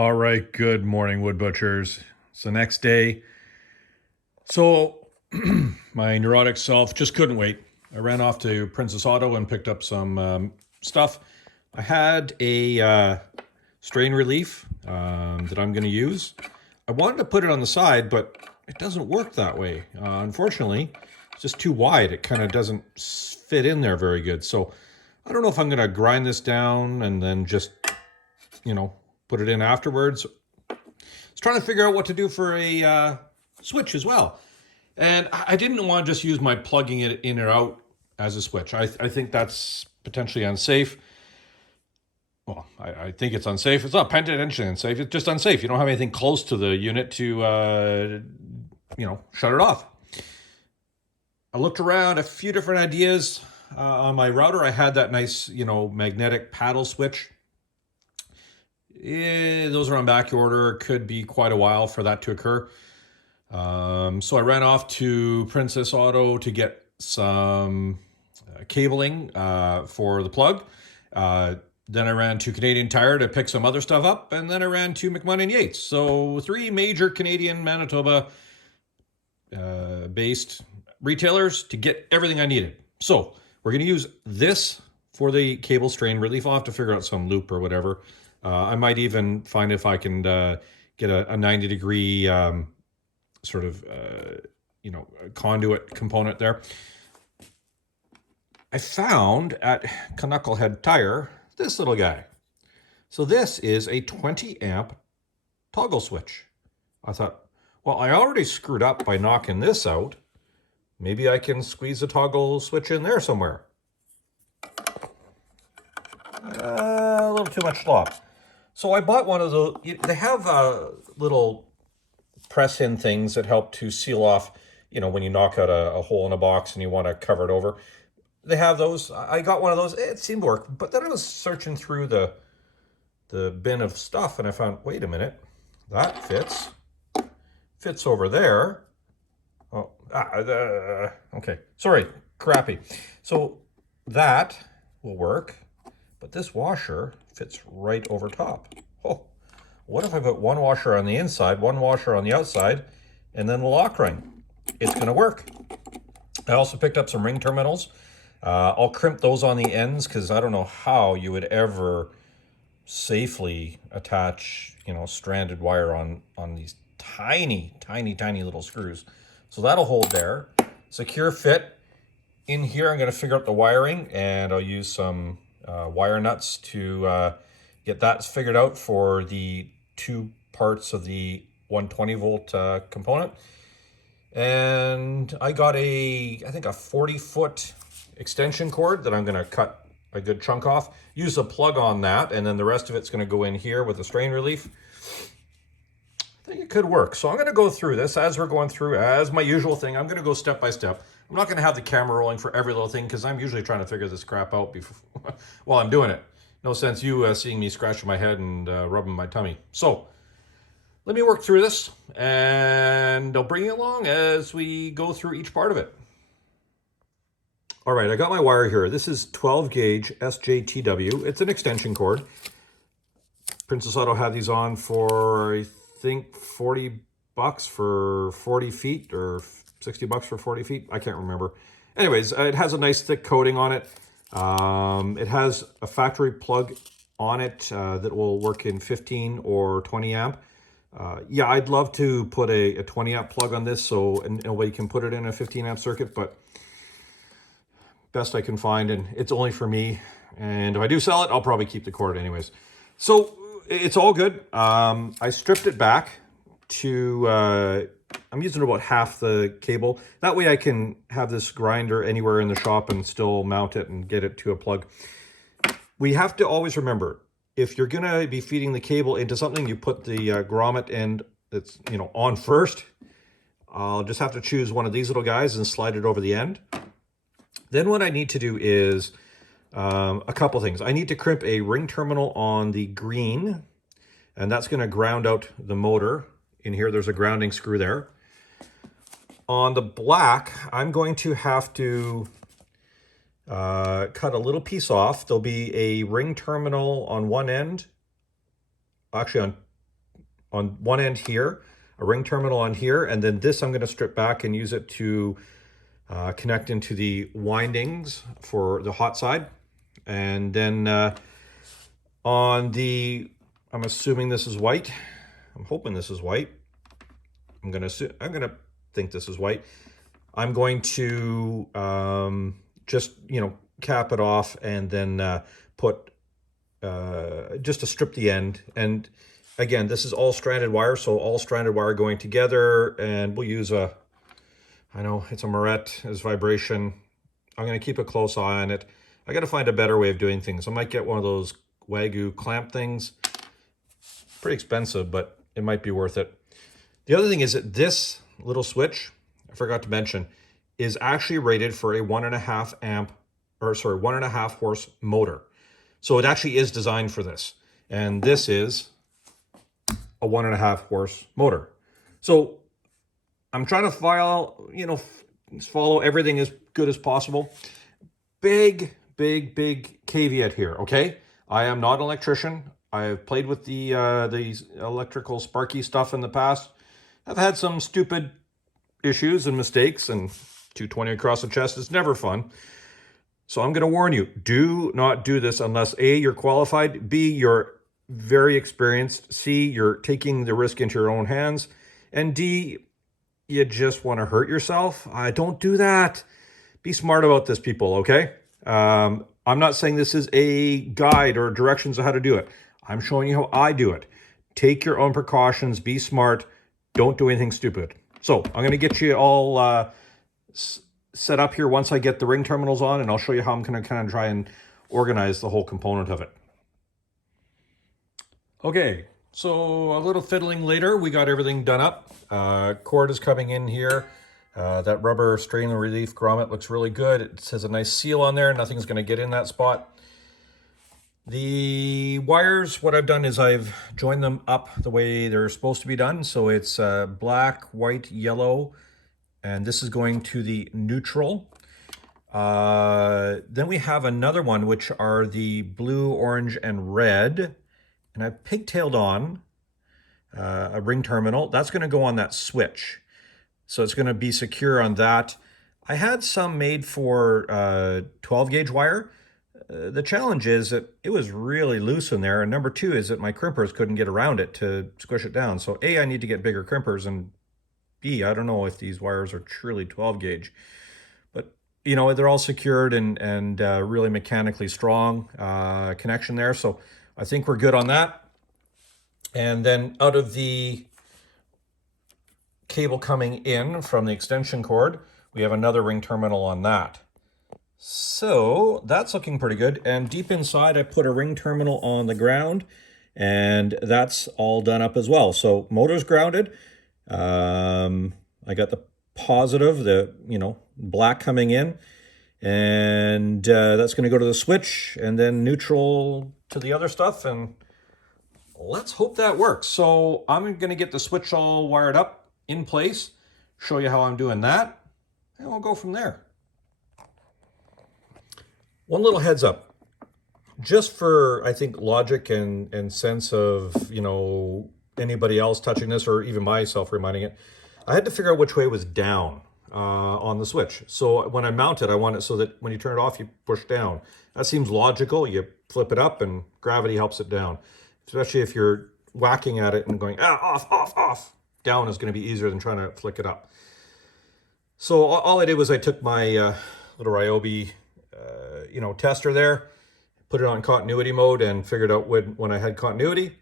All right, good morning, wood butchers. It's the next day. So, my neurotic self just couldn't wait. I ran off to Princess Auto and picked up some stuff. I had a strain relief that I'm going to use. I wanted to put it on the side, but it doesn't work that way. Unfortunately, it's just too wide. It kind of doesn't fit in there very good. So, I don't know if I'm going to grind this down and then just, put it in afterwards. I was trying to figure out what to do for a switch as well. And I didn't want to just use my plugging it in or out as a switch. I think that's potentially unsafe. Well, I think it's unsafe. It's not potentially unsafe. It's just unsafe. You don't have anything close to the unit to, shut it off. I looked around a few different ideas. On my router, I had that nice, magnetic paddle switch. Those are on back order. It could be quite a while for that to occur. So I ran off to Princess Auto to get some cabling for the plug. Then I ran to Canadian Tire to pick some other stuff up. And then I ran to McMahon and Yates. So 3 major Canadian, Manitoba based retailers to get everything I needed. So we're going to use this for the cable strain relief. I'll have to figure out some loop or whatever. I might even find if I can get a 90-degree conduit component there. I found at Knucklehead Tire this little guy. So this is a 20 amp toggle switch. I thought, well, I already screwed up by knocking this out. Maybe I can squeeze a toggle switch in there somewhere. A little too much slop. So I bought one of those. They have little press-in things that help to seal off, when you knock out a hole in a box and you want to cover it over. They have those. I got one of those. It seemed to work. But then I was searching through the bin of stuff and I found, wait a minute, that fits over there. Oh, okay. Sorry, crappy. So that will work. But this washer fits right over top. Oh, what if I put one washer on the inside, one washer on the outside, and then the lock ring? It's going to work. I also picked up some ring terminals. I'll crimp those on the ends because I don't know how you would ever safely attach, stranded wire on these tiny, tiny, tiny little screws. So that'll hold there. Secure fit. In here, I'm going to figure out the wiring, and I'll use some wire nuts to get that figured out for the 2 parts of the 120 volt component. And I got I think a 40-foot extension cord that I'm going to cut a good chunk off. Use a plug on that, and then the rest of it's going to go in here with the strain relief. I think it could work. So I'm going to go through this as we're going through, as my usual thing. I'm going to go step by step. I'm not going to have the camera rolling for every little thing because I'm usually trying to figure this crap out before while I'm doing it. No sense you seeing me scratching my head and rubbing my tummy. So let me work through this and I'll bring you along as we go through each part of it. All right, I got my wire here. This is 12 gauge SJTW. It's an extension cord. Princess Auto had these on for, I think, $40 for 40 feet or $60 for 40 feet. I can't remember. Anyways, it has a nice thick coating on it. It has a factory plug on it that will work in 15 or 20 amp. Yeah, I'd love to put a 20 amp plug on this so nobody can put it in a 15 amp circuit, but best I can find, and it's only for me. And if I do sell it, I'll probably keep the cord anyways. So it's all good. I stripped it back to, I'm using about half the cable. That way I can have this grinder anywhere in the shop and still mount it and get it to a plug. We have to always remember, if you're going to be feeding the cable into something, you put the grommet end that's, on first. I'll just have to choose one of these little guys and slide it over the end. Then what I need to do is a couple things. I need to crimp a ring terminal on the green, and that's going to ground out the motor. In here, there's a grounding screw there. On the black, I'm going to have to cut a little piece off. There'll be a ring terminal on one end, actually on on one end here, a ring terminal on here, and then this I'm going to strip back and use it to connect into the windings for the hot side. And then on the, I'm assuming this is white. I'm hoping this is white. I'm gonna think this is white. I'm going to just, you know, cap it off and then put just to strip the end. And again, this is all stranded wire, so all stranded wire going together, and we'll use a, I know it's a Moret, it's vibration. I'm going to keep a close eye on it. I got to find a better way of doing things. I might get one of those Wagyu clamp things. Pretty expensive, but it might be worth it. The other thing is that this little switch, I forgot to mention, is actually rated for a 1.5 amp, or sorry, 1.5 horse motor. So it actually is designed for this. And this is a 1.5 horse motor. So I'm trying to follow everything as good as possible. Big caveat here, okay? I am not an electrician. I've played with the electrical sparky stuff in the past. I've had some stupid issues and mistakes, and 220 across the chest is never fun. So I'm going to warn you, do not do this unless A, you're qualified, B, you're very experienced, C, you're taking the risk into your own hands, and D, you just want to hurt yourself. Don't do that. Be smart about this, people, okay? I'm not saying this is a guide or directions on how to do it. I'm showing you how I do it. Take your own precautions. Be smart. Don't do anything stupid. So I'm going to get you all set up here once I get the ring terminals on, and I'll show you how I'm going to kind of try and organize the whole component of it. Okay, so a little fiddling later, we got everything done up. Cord is coming in here. That rubber strain relief grommet looks really good. It has a nice seal on there. Nothing's going to get in that spot. The wires, what I've done is I've joined them up the way they're supposed to be done. So it's black, white, yellow, and this is going to the neutral. Then we have another one, which are the blue, orange, and red. And I've pigtailed on a ring terminal. That's going to go on that switch. So it's going to be secure on that. I had some made for 12 gauge wire. The challenge is that it was really loose in there. And number two is that my crimpers couldn't get around it to squish it down. So A, I need to get bigger crimpers, and B, I don't know if these wires are truly 12 gauge. But, you know, they're all secured and really mechanically strong connection there. So I think we're good on that. And then out of the cable coming in from the extension cord, we have another ring terminal on that. So that's looking pretty good. And deep inside, I put a ring terminal on the ground, and that's all done up as well. So motor's grounded. I got the positive, the black coming in, and that's going to go to the switch, and then neutral to the other stuff, and let's hope that works. So I'm going to get the switch all wired up in place, show you how I'm doing that, and we'll go from there. One little heads up, just for, I think, logic and sense of, anybody else touching this, or even myself reminding it, I had to figure out which way was down on the switch. So when I mount it, I want it so that when you turn it off, you push down. That seems logical. You flip it up and gravity helps it down. Especially if you're whacking at it and going, off. Down is going to be easier than trying to flick it up. So all I did was I took my little Ryobi tester there, put it on continuity mode, and figured out when I had continuity,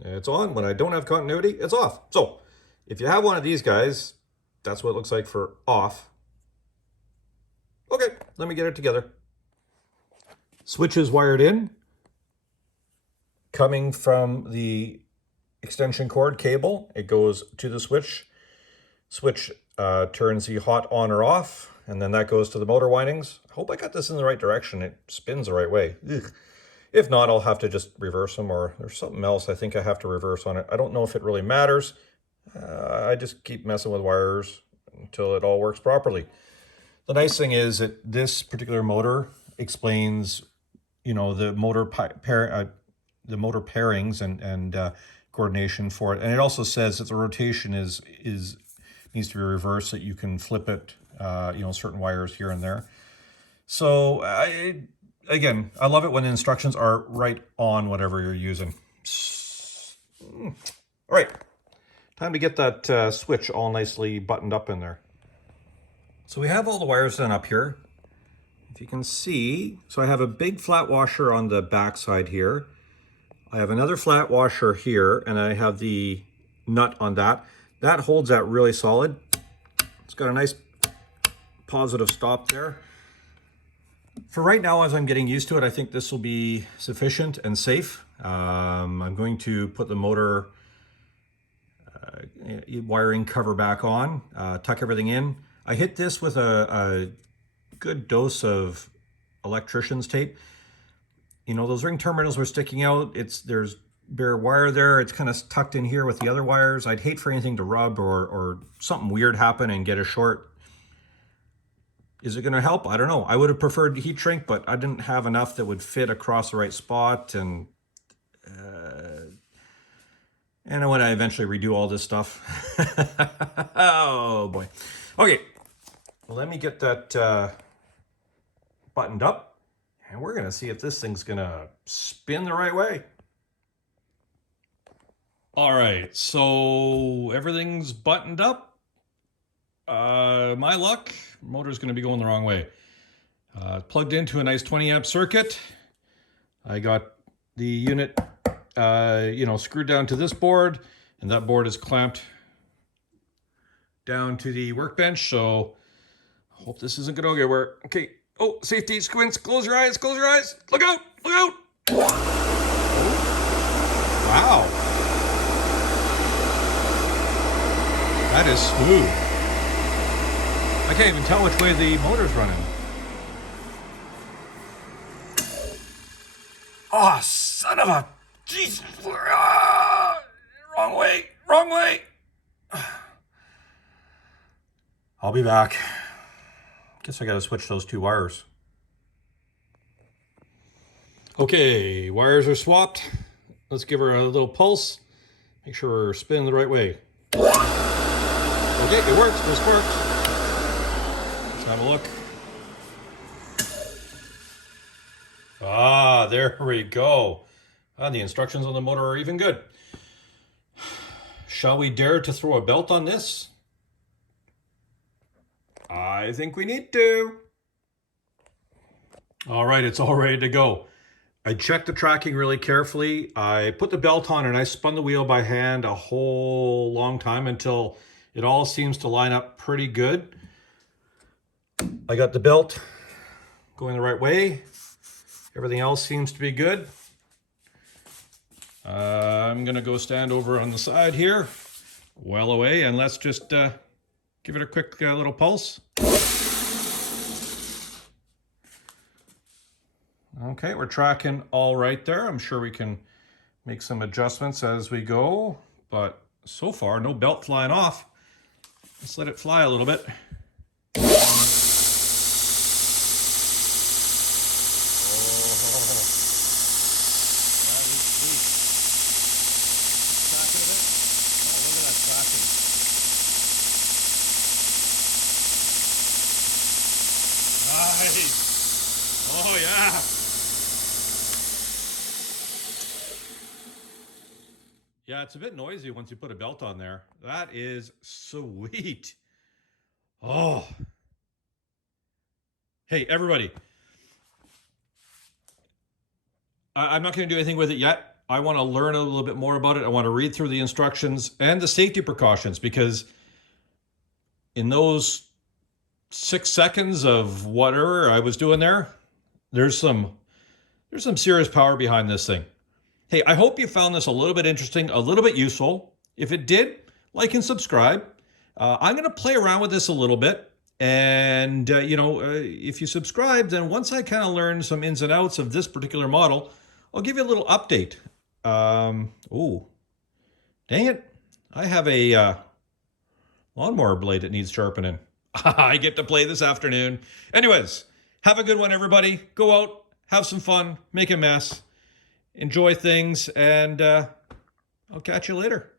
it's on. When I don't have continuity, it's off. So if you have one of these guys, that's what it looks like for off. Okay, let me get it together. Switch is wired in, coming from the extension cord cable. It goes to the switch. Switch turns the hot on or off, and then that goes to the motor windings. I hope I got this in the right direction. It spins the right way. Ugh. If not, I'll have to just reverse them, or there's something else I think I have to reverse on it. I don't know if it really matters. I just keep messing with wires until it all works properly. The nice thing is that this particular motor explains, the motor pairings and coordination for it. And it also says that the rotation needs to be reversed, that you can flip it, certain wires here and there. So again, I love it when the instructions are right on whatever you're using. All right, time to get that switch all nicely buttoned up in there. So we have all the wires done up here. If you can see, so I have a big flat washer on the back side here. I have another flat washer here, and I have the nut on that. That holds that really solid. It's got a nice positive stop there. For right now, as I'm getting used to it, I think this will be sufficient and safe. I'm going to put the motor wiring cover back on, tuck everything in. I hit this with a good dose of electrician's tape. You know, those ring terminals were sticking out. There's bare wire there. It's kind of tucked in here with the other wires. I'd hate for anything to rub or something weird happen and get a short. Is it going to help? I don't know. I would have preferred heat shrink, but I didn't have enough that would fit across the right spot. And when I eventually redo all this stuff. Oh boy. Okay, let me get that buttoned up, and we're going to see if this thing's going to spin the right way. All right, so everything's buttoned up. My luck, motor's going to be going the wrong way. Plugged into a nice 20 amp circuit. I got the unit, screwed down to this board, and that board is clamped down to the workbench. So I hope this isn't going to go anywhere. Okay. Oh, safety, squints, close your eyes, look out, look out. Wow. That is smooth. I can't even tell which way the motor's running. Oh, son of a... Jesus. Wrong way. I'll be back. Guess I gotta switch those two wires. Okay, wires are swapped. Let's give her a little pulse. Make sure we're spinning the right way. Okay, it works. This works. Let's have a look. Ah, there we go. The instructions on the motor are even good. Shall we dare to throw a belt on this? I think we need to. All right, it's all ready to go. I checked the tracking really carefully. I put the belt on and I spun the wheel by hand a whole long time until it all seems to line up pretty good. I got the belt going the right way. Everything else seems to be good. I'm gonna go stand over on the side here, well away, and let's just give it a quick little pulse. Okay, we're tracking all right there. I'm sure we can make some adjustments as we go, but so far, no belt flying off. Let's let it fly a little bit. Oh, yeah. Yeah, it's a bit noisy once you put a belt on there. That is sweet. Oh. Hey, everybody. I'm not going to do anything with it yet. I want to learn a little bit more about it. I want to read through the instructions and the safety precautions, because in those 6 seconds of whatever I was doing there, there's some serious power behind this thing. Hey, I hope you found this a little bit interesting, a little bit useful. If it did, like and subscribe. I'm going to play around with this a little bit. And, if you subscribe, then once I kind of learn some ins and outs of this particular model, I'll give you a little update. Oh, dang it. I have a lawnmower blade that needs sharpening. I get to play this afternoon. Anyways, have a good one, everybody. Go out, have some fun, make a mess, enjoy things, and I'll catch you later.